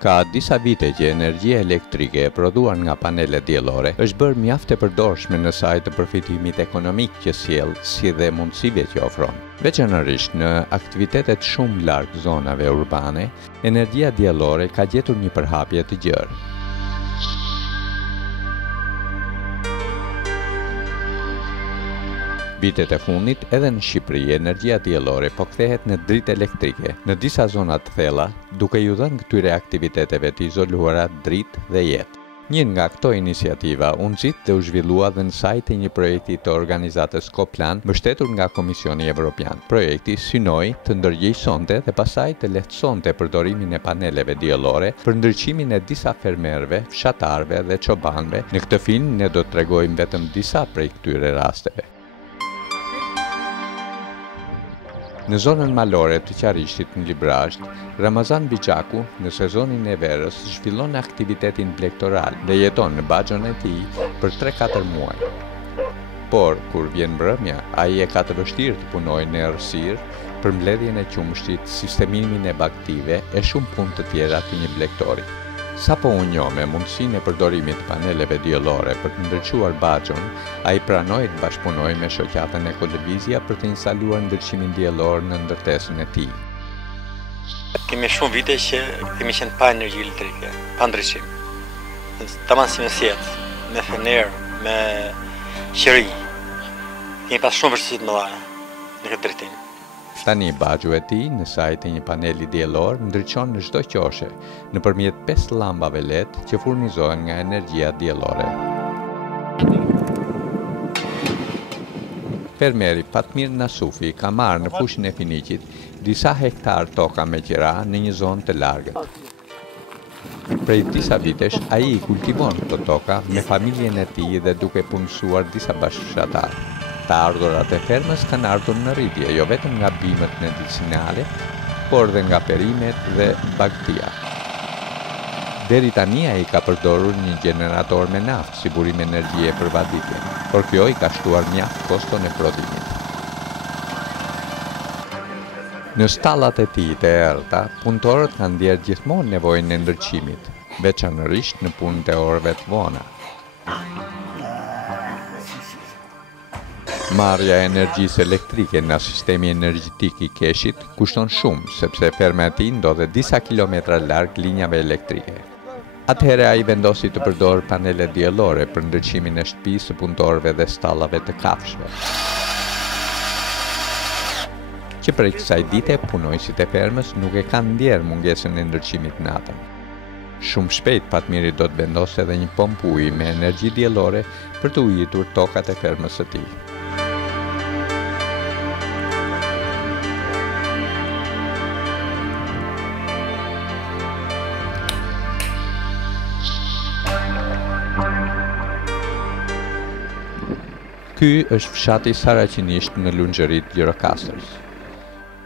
Ka disa vite që energjia elektrike e prodhuar nga panelet diellore është bërë mjaft e përdorshme në saj të përfitimit ekonomik që sjell, si dhe mundësive që ofron. Veçanërisht në aktivitetet shumë larg zonave urbane, energjia diellore ka gjetur një përhapje të gjerë. Vitet e fundit, edhe në Shqipëri, energjia diellore po kthehet në dritë elektrike në disa zona të thella, duke ju dhënë këtyre aktiviteteve të izoluara dritë dhe jetë. Një nga këto iniciativa u nxit dhe u zhvillua dhe në sajt e një projekti të organizatës Koplan, mbështetur nga Komisioni Evropian. Projekti synoi të ndërgjegjësonte dhe pastaj të lehtësonte përdorimin e paneleve diellore për ndriçimin e disa fermerëve, fshatarëve dhe çobanëve. Në këtë film ne do të tregojmë vetëm disa prej këtyre rasteve. Në zonën malore të Qarishtit në Librazh, Ramazan Bixhaku në sezonin e verës zhvillon aktivitetin blegtoral dhe jeton në baxhën e tij për 3-4 muaj. Por kur vjen mbrëmja, ai e ka të vështirë të punojë në errësirë për mbledhjen e qumshtit, sistemimin e bagëtive e shumë punë të tjera të një blegtori. Sapo u njoh me mundësinë e përdorimit të paneleve diellore për të ndriçuar baxhën, ai pranoi të bashkëpunojë me shoqatën Ekolëvizja për të instaluar ndriçimin diellor në ndërtesën e tij. Kemi shumë vite që kemi qenë pa energji elektrike, pa ndriçim. Tamam si me sjetë, me fener, me qeri. Kemi pas shumë vështirësi të mëdha në këtë drejtim. Tani baxhu e tij në sajt e një paneli diellor ndriçon në çdo qoshe nëpërmjet 5 llambave LED që furnizohen nga energjia diellore. Fermeri Fatmir Nasufi ka marrë në fushën e Finiqit disa hektar toka me qera në një zonë të largët. Prej disa vitesh ai i kultivon këto toka me familjen e tij dhe duke punësuar disa bashkëfshatarë. Të ardhurat e fermës kanë ardhur në rritje, jo vetëm nga bimët medicinale, por dhe nga perimet dhe bagëtia. Deri tani ai ka përdorur një gjenerator me naftë si burim energjie për vaditjen, por kjo i ka shtuar mjaft koston e prodhimit. Në stallat e tij të errta, punëtorët kanë ndjerë gjithmonë nevojën e ndriçimit, veçanërisht në punët e orëve të vona. Marrja e energjisë elektrike nga sistemi energjetik i Keshit kushton shumë, sepse ferma e tij ndodhet disa kilometra larg linjave elektrike. Atëherë ai vendosi të përdorë panele diellore për ndriçimin e shtëpisë së punëtorëve dhe stallave të kafshëve. Që prej kësaj dite, punojësit e fermës nuk e kanë ndjerë mungesën e ndriçimit natën. Shumë shpejt Fatmiri do të vendosë edhe një pompë uji me energji diellore për të ujitur tokat e fermës së tij. Ky është fshati Saraqinisht në Lunxherit Gjirokastërës.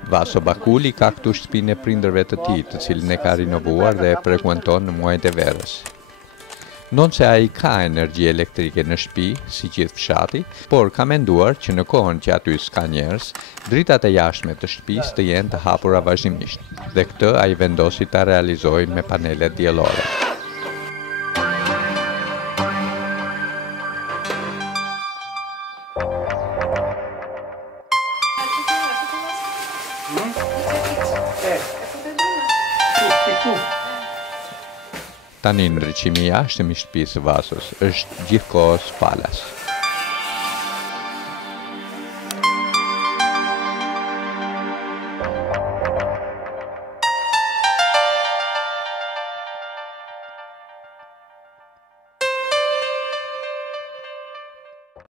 Vaso Bakuli ka këtu shtëpinë e prindërve të tij, të cilën e ka rinovuar dhe e frekuenton në muajt e verës. Ndonse ai ka energji elektrike në shtëpi, si gjithë fshati, por ka menduar që në kohën që aty s'ka njerëz, dritat e jashtme të shtëpisë të jenë të hapura vazhdimisht, dhe këtë ai vendosi ta realizojë me panele diellore. Tani ndriçimi i jashtëm i shtëpisë së Vasos është gjithkohës falas.